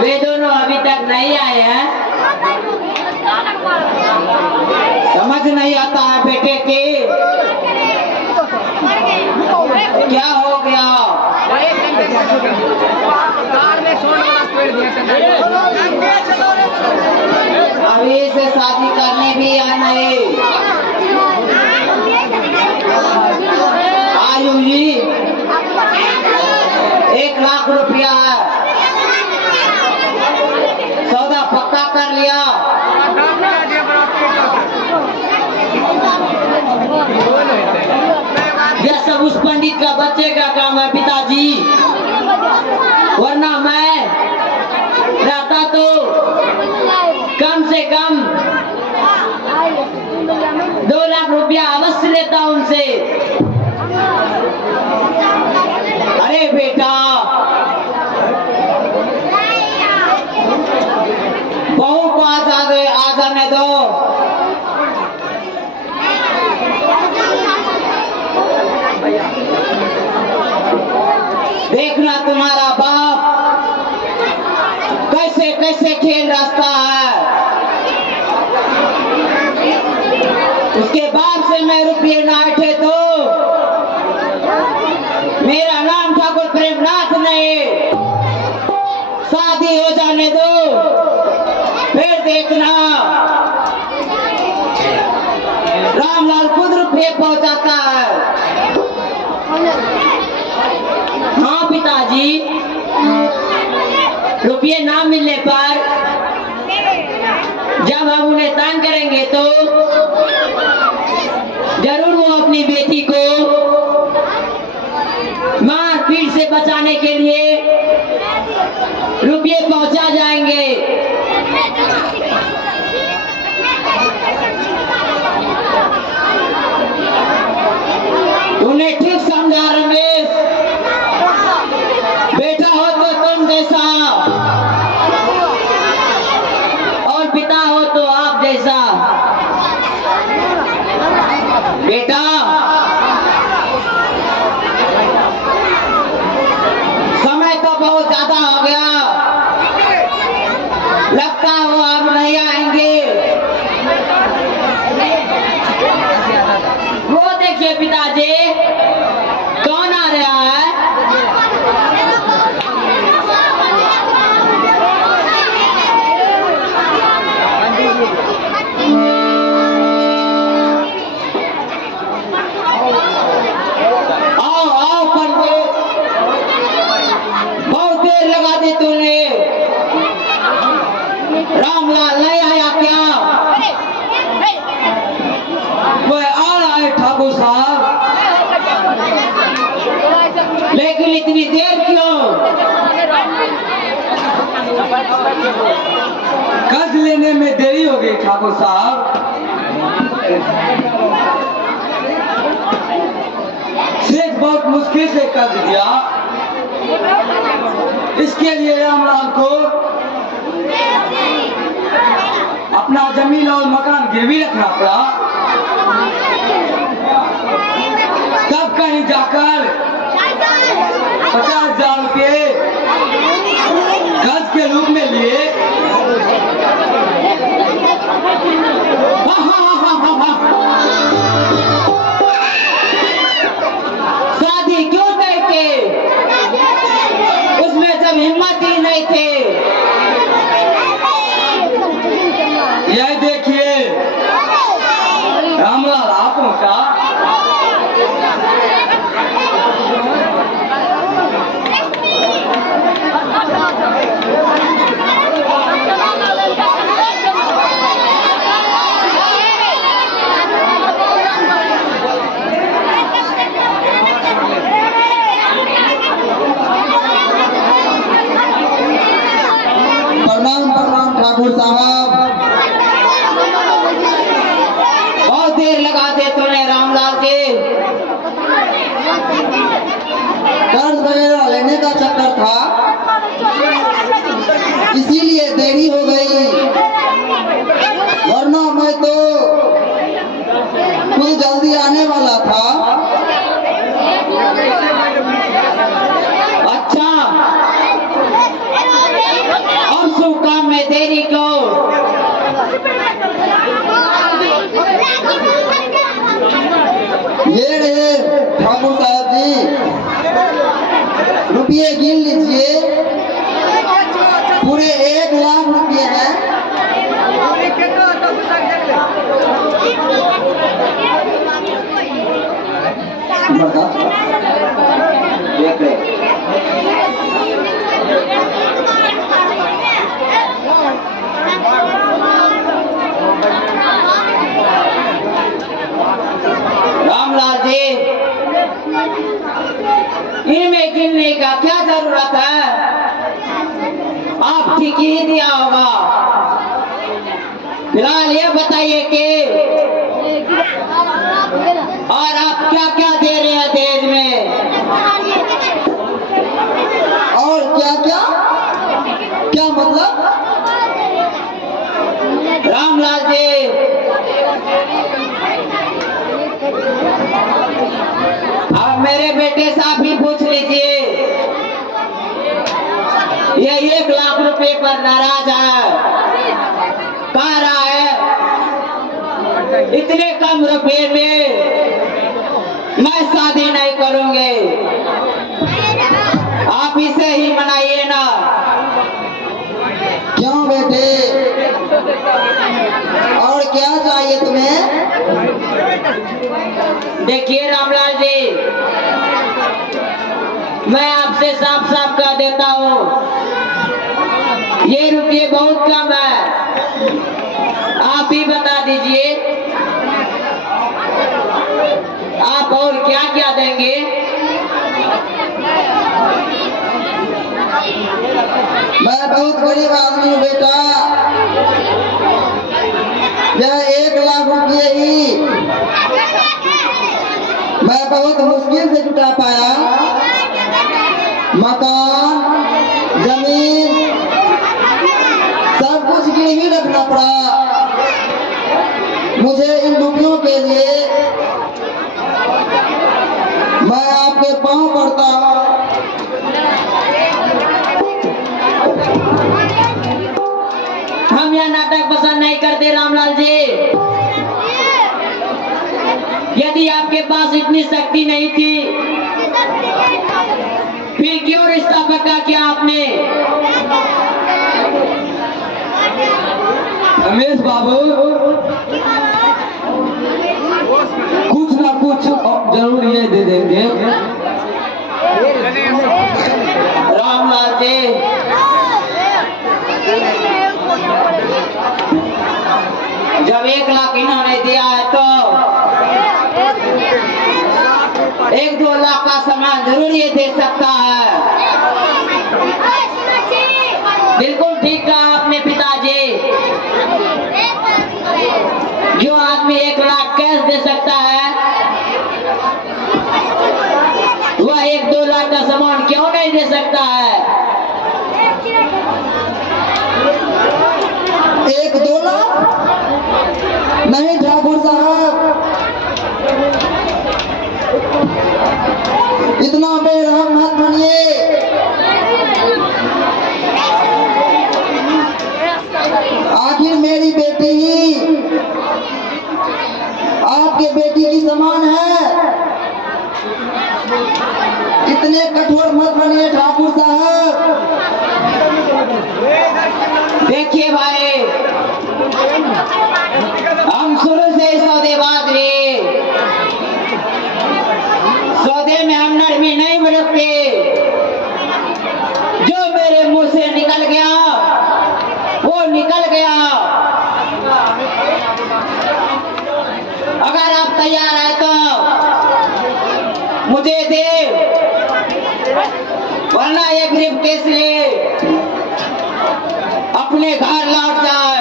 वे दोनों अभी तक नहीं आए हैं। समझ नहीं आता है बेटे के क्या हो गया। अभी से शादी करने भी आना है। आयु जी 1 लाख रुपया है, सौदा पक्का कर लिया। यह सब उस पंडित का बच्चे का काम है पिताजी, वरना मैं रहता तो कम से कम 2 लाख रुपया अवश्य लेता उनसे। अरे बेटा बहू को आ जाने दो। देखना तुम्हारा बाप कैसे कैसे खेल रचता है। उसके बाप से मैं रुपये ना उठे तो मेरा नाम ठाकुर प्रेमनाथ नहीं। शादी हो जाने दो फिर देखना रामलाल खुद रुपये पहुंचाता है। हाँ पिताजी, रुपये ना मिलने पर जब हम उन्हें तंग करेंगे तो जरूर वो अपनी बेटी को मारपीट से बचाने के लिए रुपये पहुंचा जाएंगे। उन्हें ठीक समझा रमेश, बेटा हो तो तुम जैसा और पिता हो तो आप जैसा। बेटा समय तो बहुत ज्यादा हो गया, लगता है वो अब नहीं आएंगे। वो देखिए पिताजी कौन आ रहा है। आओ आओ पंडित, बहुत देर लगा दी तूने। रामलाल नहीं आया क्या? वो आ रहा है ठाकुर साहब, लेकिन इतनी देर क्यों? कर्ज लेने में देरी हो गई ठाकुर साहब। सेठ बहुत मुश्किल से कर्ज दिया, इसके लिए रामलाल को अपना जमीन और मकान गिरवी रखना पड़ा। तब कहीं जाकर 50,000 रुपये कर्ज के रूप में लिए। शादी क्यों करके? उसमें जब हिम्मत ही नहीं थे। यह देखिए रामलाल आ पहुंचा। का क्या जरूरत है? आप ठीक ही दिया होगा। फिलहाल ये बताइए कि और आप क्या क्या दे रहे हैं दहेज में? और क्या क्या क्या मतलब? रामलाल जी, अब मेरे बेटे से आप ही पूछ लीजिए। ये 1 लाख रुपए पर नाराज है, कह रहा है इतने कम रुपए में मैं शादी नहीं करूंगे। आप इसे ही मनाइए ना। क्यों बेटे, और क्या चाहिए तुम्हें? देखिए रामलाल जी, मैं आपसे साफ साफ कह देता हूँ, ये रुपये बहुत कम है। आप ही बता दीजिए आप और क्या क्या देंगे? मैं बहुत गरीब आदमी हूँ बेटा, यह 1 लाख रुपये ही मैं बहुत मुश्किल से जुटा पाया। मकान, जमीन, सब कुछ गिरवी रखना पड़ा मुझे इन रुपयों के लिए। मैं आपके पांव पड़ता हूँ। हम यह नाटक पसंद नहीं करते रामलाल जी। यदि आपके पास इतनी शक्ति नहीं थी, फिर क्यों रिश्ता पक्का किया आपने? रमेश बाबू, कुछ ना कुछ जरूर ये दे देंगे। रामलाल जी, जब 1 लाख इन्होंने दिया है तो 1-2 लाख का सामान जरूर ये दे सकता है। बिल्कुल ठीक कहा आपने पिताजी। जो आदमी 1 लाख कैश दे सकता है, वह 1-2 लाख का सामान क्यों नहीं दे सकता है? 1-2 लाख नहीं ठाकुर साहब, इतना बेरहम मत बनिए। आखिर मेरी बेटी ही आपके बेटी की समान है। इतने कठोर मत बनिए ठाकुर साहब। देखिए भाई, हम शुरू से सौदेबाज रहे, सौदे में हम नरमी नहीं बरतते। जो मेरे मुंह से निकल गया वो निकल गया। अगर आप तैयार हैं तो मुझे दे, वरना ये ब्रीफकेस ले अपने घर लौट जाए।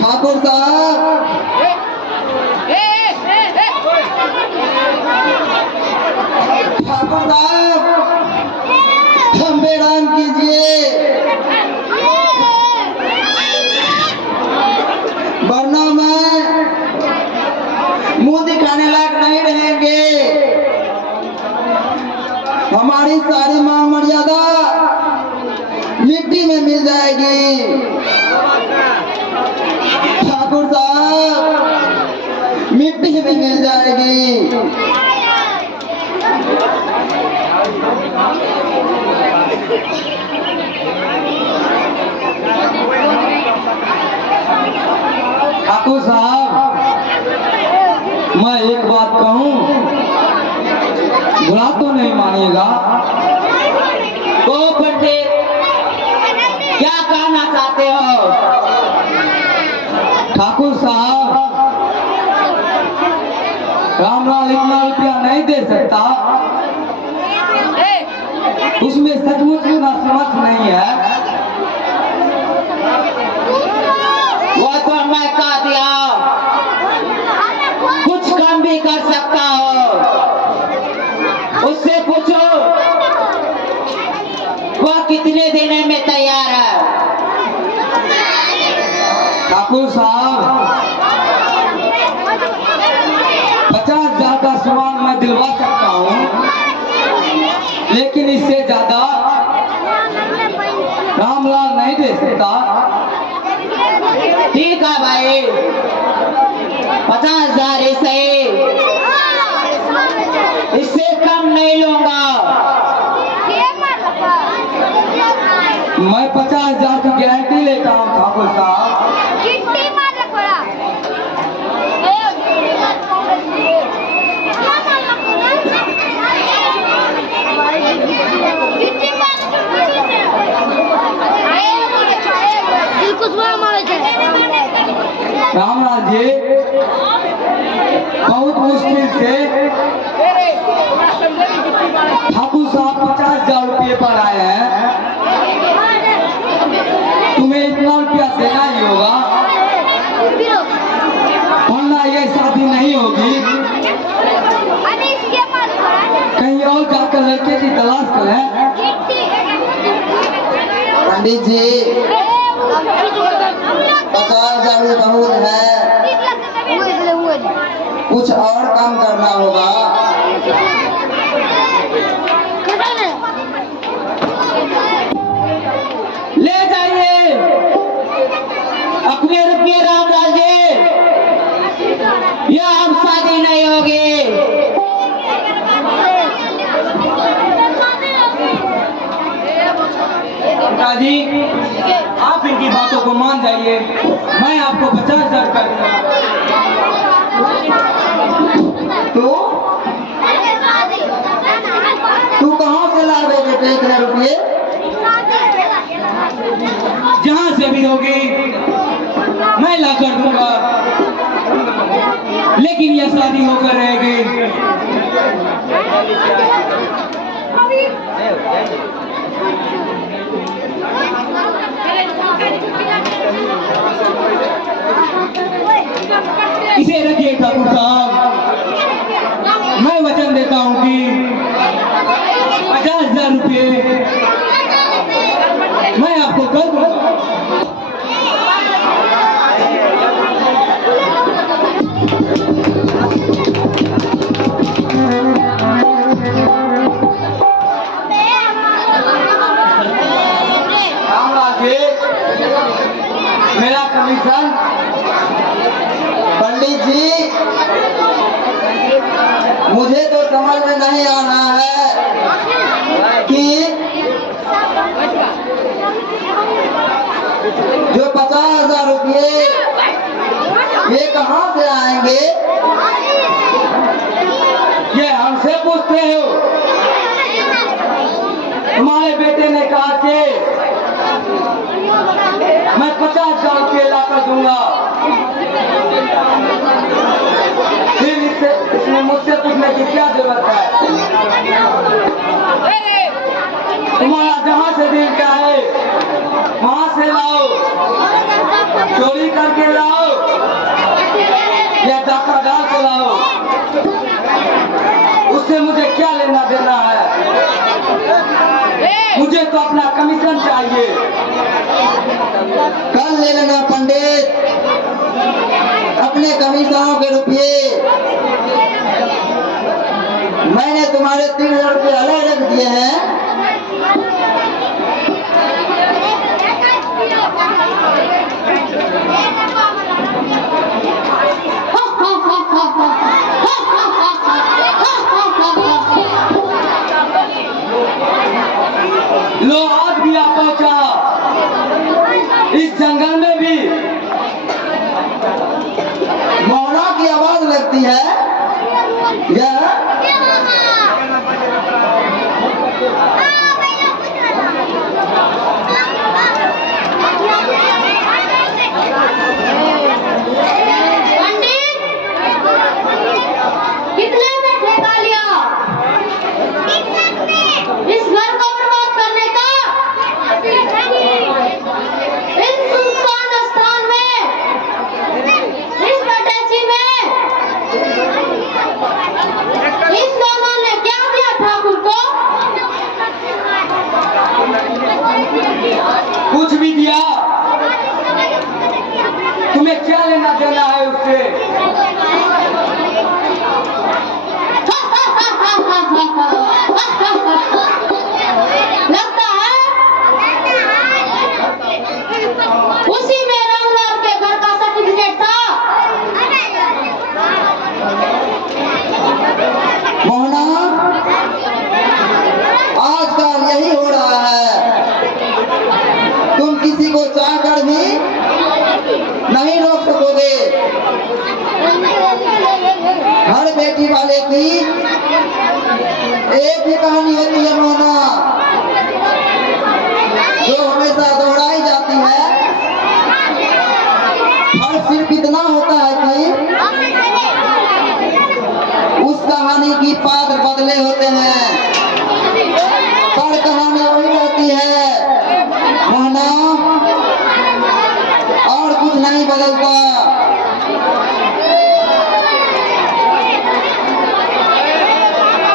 ठाकुर साहब, ठाकुर साहब, हम बेराम कीजिए, वरना मैं मुंह दिखाने लायक नहीं रहेंगे। हमारी सारी मां मर्यादा मिट्टी में मिल जाएगी। ठाकुर साहब, मिट्टी में मिल जाएगी। ठाकुर साहब, मैं एक बात कहूं, बुरा तो नहीं मानिएगा? ओ पंडित, क्या कहना चाहते हो? ठाकुर साहब, नहीं दे सकता, उसमें सचमुच में समर्थ नहीं है। वो तो मैं कह दिया, कुछ कम भी कर सकता हो, उससे पूछो वह कितने देने में तैयार है। ठाकुर साहब, 50,000 का सामान मैं दिलवा सकता हूँ, लेकिन इससे ज्यादा रामलाल नहीं दे सकता। ठीक है भाई, 50,000 इससे कम नहीं लूंगा। मैं 50,000 की गारंटी लेता हूँ ठाकुर साहब। रामलाल जी, बहुत मुश्किल से ठाकुर साहब 50,000 रुपये पर आए हैं। तुम्हें इतना रुपया देना ही होगा, वरना ये शादी नहीं होगी। कहीं और जाकर लड़के की तलाश करें। पंडित जी, 50,000 बहुत है, कुछ और काम करना होगा। ले जाइए अपने रुपये रामलाल जी, यह अब शादी नहीं होगी। पिताजी, आप इनकी बातों को मान जाइए, मैं आपको 50,000 कर दूंगा। तू कहाँ से ला दे बेटे इतने रुपये? जहाँ से भी होगी मैं ला कर दूंगा, लेकिन यह शादी होकर रहेगी। इसे रखिए ठाकुर साहब, मैं वचन देता हूँ कि 50,000 रुपये मैं आपको कर दूंगा। मेरा कमीशन। पंडित जी, मुझे तो समझ में नहीं आ रहा है कि जो 50,000 रुपये ये कहाँ से आएंगे? ये हमसे पूछते हो? तुम्हारे बेटे ने कहा कि मैं 50,000 रुपये ला कर दूंगा, फिर इसमें मुझसे पूछने की क्या जरूरत है? तुम्हारा जहाँ से दिल क्या है वहाँ से लाओ, चोरी करके लाओ या डाका डाल के लाओ, उससे मुझे क्या लेना देना है? मुझे तो अपना कमीशन चाहिए। कल ले लेना पंडित अपने कमीशनों के रुपये। मैंने तुम्हारे 3,000 रुपये अलग रख दिए हैं। लो आज भी आ पहुंचा, इस जंगल में भी मौना की आवाज लगती है। यह पंडित, कितने में ठेका लिया? नहीं दिया, तुम्हें क्या लेना देना है उससे? लगता है उसी में रामलाल के घर का सर्टिफिकेट था। मोहना, आजकल यही हो रहा है, तुम किसी को चाहकर भी नहीं रोक सकोगे। हर बेटी वाले की एक ही कहानी होती है मोहना, जो हमेशा दोहराई जाती है। फर्क सिर्फ इतना होता है कि उस कहानी की पात्र बदले होते हैं, पर कहानी वही रहती है मोहना, और कुछ नहीं बदलता।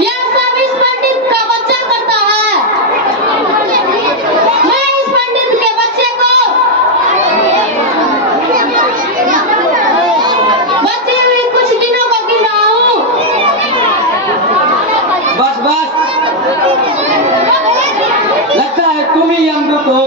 यह सब इस पंडित का बच्चा करता है। मैं इस पंडित के बच्चे को बचे हुए कुछ दिनों का गिना हूँ। बस बस, लगता है तुम ही अमृत हो।